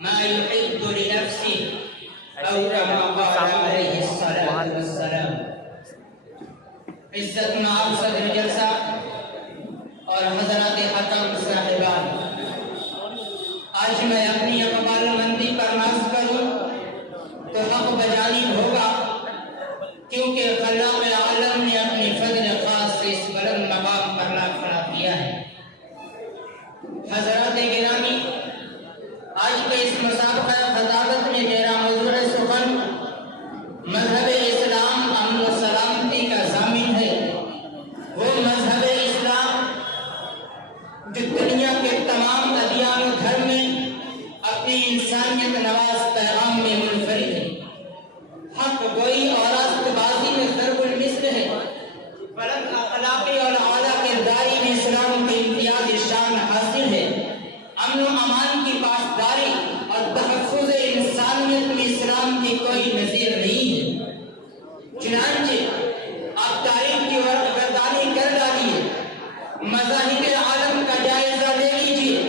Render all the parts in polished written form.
ما يحب لنفسه أو كما قال عليه الصلاة والسلام۔ عزت مآب صدر جلسہ اور حضرات حکم صاحبان، آج میں اپنی اقبال مندی پر ناز کروں تو حق بجانب ہوگا، کیونکہ خلاق عالم نے اپنی فضل خاص سے اس بلند مقام پر لا کھڑا کیا ہے۔ حضرات گرامی، آج کے اس مسابقہ خطابت میں میرا موضوع سخن مذہب اسلام امن و سلامتی کا ضامن ہے۔ وہ مذہب اسلام جو دنیا کے تمام ادیان و دھرم میں اپنی انسانیت نواز پیغام میں منفرد ہے، حق گوئی اور راست بازی میں ضرب المثل ہے، بلند اخلاقی اور اعلیٰ کرداری میں اسلام کی امتیازی شان حاصل ہے، امن و امان کی پاسداری اور تحفظ انسانیت میں اسلام کی کوئی نظیر نہیں ہے۔ چنانچہ آپ تاریخ کی ورقگردانی کر ڈالیے، مذاہب عالم کا جائزہ لے لیجیے،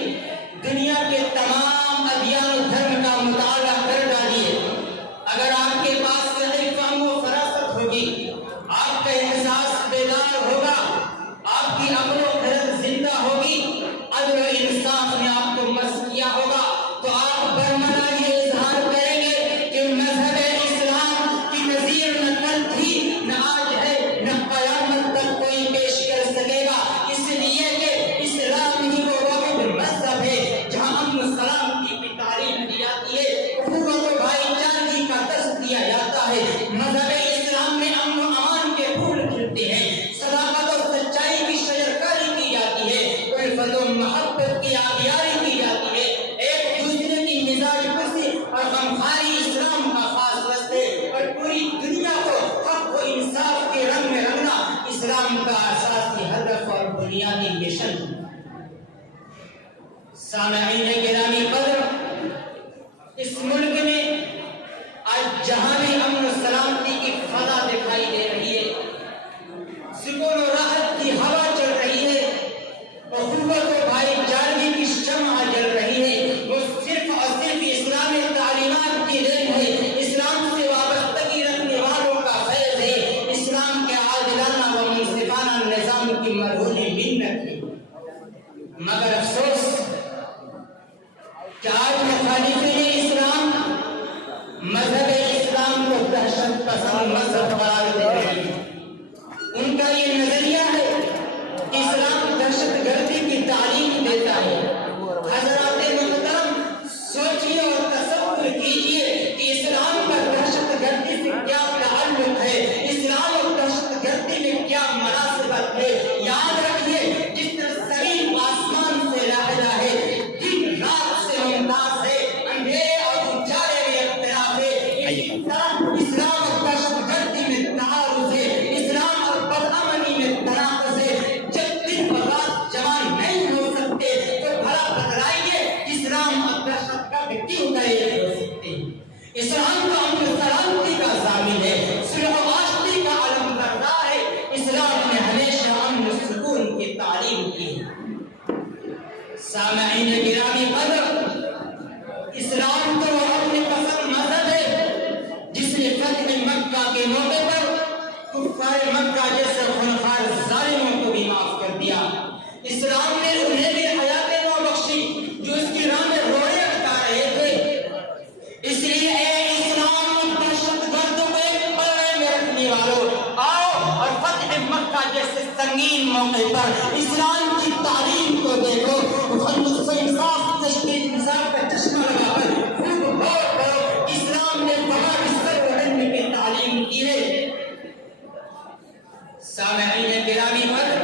دنیا کے تمام ادیان و دھرم کا مطالعہ کر ڈالیے۔ اگر آپ کے پاس صحیح فہم و فراست ہوگی، آپ کا احساس بیدار ہوگا، آپ کی عقل و خرد زندہ ہوگی، عدل و انصاف نے آپ کو مس کیا ہوگا، تو آپ برملا یہ اظہار کریں گے کہ مذہب اسلام کی نظیر نہ کل تھی، نہ آج ہے، نہ قیامت تک کوئی پیش کر سکے گا، اس لیے کہ اسلام ہی وہ واحد مذہب ہے جہاں امن و سلامتی کی تعلیم دی جاتی ہے، اخوت و بھائی چارگی کا درس دیا جاتا ہے۔ مذہب اسلام میں امن و امان کے پھول کھلتے ہیں، صداقت اور سچائی کی شجرکاری کی جاتی ہے، الفت و محبت کی آبیاری کی جاتی ہے، ایک دوسرے کی مزاج پرسی اور غمخواری اسلام کا خاص وصف ہے، اور پوری دنیا کو حق و انصاف کے رنگ میں رنگنا اسلام کا اساسی ہدف اور بنیادی مشن ہے۔ سامعین گرامی قدر، اس ملک میں آج جہاں بھی امن و سلامتی کی فضا دکھائی دے رہی ہے، سکون و راحت کی ہوا چل رہی ہے، اخوت و بھائی چارگی کی شمع جل رہی ہے، وہ صرف اور صرف اسلامی تعلیمات کی دین ہے، اسلام سے وابستگی رکھنے والوں کا فیض ہے، اسلام کے عادلانہ و منصفانہ نظام کی مرہون منت ہے۔ مگر افسوس کہ آج مخالفین اسلام مذہب اسلام کو دہشت پسند مذہب قرار دے رہے ہیں۔ ان کا یہ نظریہ ہے کہ اسلام دہشت گردی کی تعلیم دیتا ہے۔ حضرات محترم، سوچیے اور تصور کیجیے کہ اسلام کا دہشت گردی سے کیا تعلق ہے، اسلام اور دہشت گردی میں کیا مناسبت ہے۔ یاد رکھیے، جس طرح زمین آسمان سے لاحدہ ہے، دن رات سے ممتاز ہے، اندھیرے اور اجالے میں اختلاف ہے، اسی طرح اسلام اور دہشت گردی میں تعارض ہے، اسلام اور بدامنی میں تناقض ہے۔ جب دن اور رات جوان نہیں ہو سکتے تو بھلا بتلائیے اسلام اور دہشت گرد کیوں نہیں ہو سکتے۔ اسلام کا امن و سلامتی کا ضامن ہے، صلح و آشتی کا علم بردار ہے، اسلام نے ہمیشہ امن و سکون کی تعلیم کی ہے۔ سامعین گرامی قدر، اسلام تو وہ اپنے پسند مذہب ہے جس نے فتح مکہ کے موقع پر کفار مکہ جیسے خونخوار ظالموں کو بھی معاف کر دیا۔ اسلام نے انہیں بھی حیات نو بخشی جو اس کی راہ میں روڑے اٹکا رہے تھے۔ اس لیے اے اسلام اور دہشت گردوں کو ایک پلڑے میں رکھنے والوں، آؤ اور فتح مکہ جیسے سنگین موقع پر اسلام کی تعلیم کو دیکھو، مخلص و انصاف تشدید انصاف کا چشمہ لگا کر خوب غور کرو، اسلام نے تمام سر و علم کی تعلیم دی ہے۔ سامعین گرامی قدر،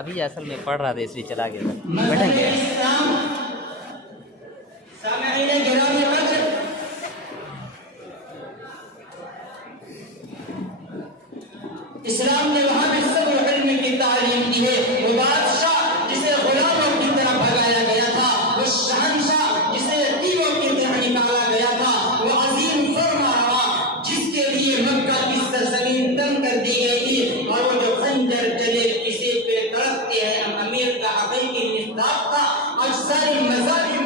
ابھی اصل میں پڑھ رہا تھا اس لیے چلا گیا تھا۔ مذہب اسلام، سامعین گرامی قدر، اسلام نے وہاں بھی صبر و علم کی تعلیم دی ہے۔ وہ بادشاہ جسے غلاموں کی طرح بھگایا گیا تھا، وہ شہنشاہ جسے یتیموں کی طرح نکالا گیا تھا، وہ عظیم فرما روا جس کے لیے مکہ کی سرزمین تنگ کر دی گئی تھی، اور وہ جو خنجر چلے کسی پہ تڑپتے ہیں امیر کا حقیقی مصداق تھا۔ آج ساری مذاہب